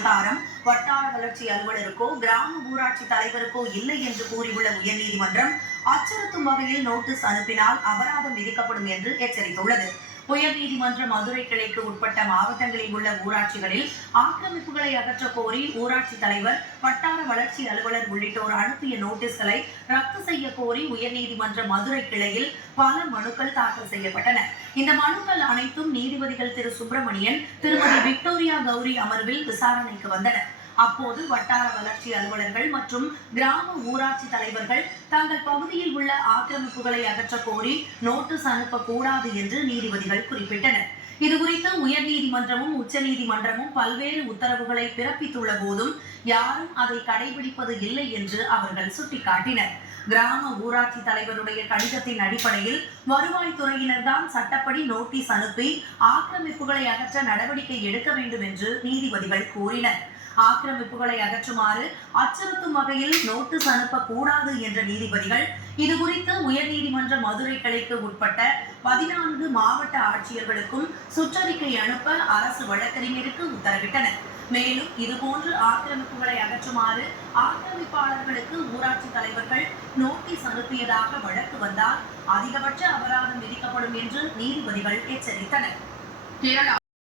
அதிகாரம் வட்டார வளர்ச்சி அலுவலருக்கோ கிராம ஊராட்சி தலைவருக்கோ இல்லை என்று கூறியுள்ள உயர்நீதிமன்றம் அச்சுறுத்தும் வகையில் நோட்டீஸ் அனுப்பினால் அபராதம் விதிக்கப்படும் என்று எச்சரித்துள்ளது. உயர்நீதிமன்ற மதுரை கிளைக்கு உட்பட்ட மாவட்டங்களில் உள்ள ஊராட்சிகளில் ஆக்கிரமிப்புகளை அகற்ற கோரி ஊராட்சி தலைவர் வட்டார வளர்ச்சி அலுவலர் உள்ளிட்டோர் அனுப்பிய நோட்டீஸ்களை ரத்து செய்ய கோரி உயர்நீதிமன்ற மதுரை கிளையில் பல மனுக்கள் தாக்கல் செய்யப்பட்டன. இந்த மனுக்கள் நீதிபதிகள் திரு சுப்பிரமணியன் திருமதி விக்டோரியா கௌரி அமர்வில் விசாரணைக்கு வந்தனர். அப்போது வட்டார வளர்ச்சி அலுவலர்கள் மற்றும் கிராம ஊராட்சி தலைவர்கள் தங்கள் பகுதியில் உள்ள ஆக்கிரமிப்புகளை அகற்ற கோரி நோட்டீஸ் அனுப்பக்கூடாது என்று நீதிபதிகள் குறிப்பிட்டனர். இதுகுறித்து உயர்நீதிமன்றமும் உச்சநீதிமன்றமும் பல்வேறு உத்தரவுகளை பிறப்பித்துள்ள போதும் யாரும் அதை கடைபிடிப்பது இல்லை என்று அவர்கள் சுட்டிக்காட்டினர். கிராம ஊராட்சி தலைவருடைய கடிதத்தின் அடிப்படையில் வருவாய்த்துறையினர் தான் சட்டப்படி நோட்டீஸ் அனுப்பி ஆக்கிரமிப்புகளை அகற்ற நடவடிக்கை எடுக்க வேண்டும் என்று நீதிபதிகள் கூறினர். ஆக்கிரமிப்புகளை அகற்றுமாறு அச்சுறுத்தும் வகையில் நோட்டீஸ் அனுப்பக்கூடாது என்ற நீதிபதிகள் இதுகுறித்து உயர்நீதிமன்ற மதுரை கிளைக்கு உட்பட்ட பதினான்கு மாவட்ட ஆட்சியர்களுக்கும் சுற்றறிக்கை அனுப்ப அரசு வழக்கறிஞருக்கு உத்தரவிட்டனர். மேலும் இதுபோன்று ஆக்கிரமிப்புகளை அகற்றுமாறு ஆக்கிரமிப்பாளர்களுக்கு ஊராட்சி தலைவர்கள் நோட்டீஸ் அனுப்பியதாக வழக்கு வந்தால் அதிகபட்ச அபராதம் விதிக்கப்படும் என்று நீதிபதிகள் எச்சரித்தனர். கேரளா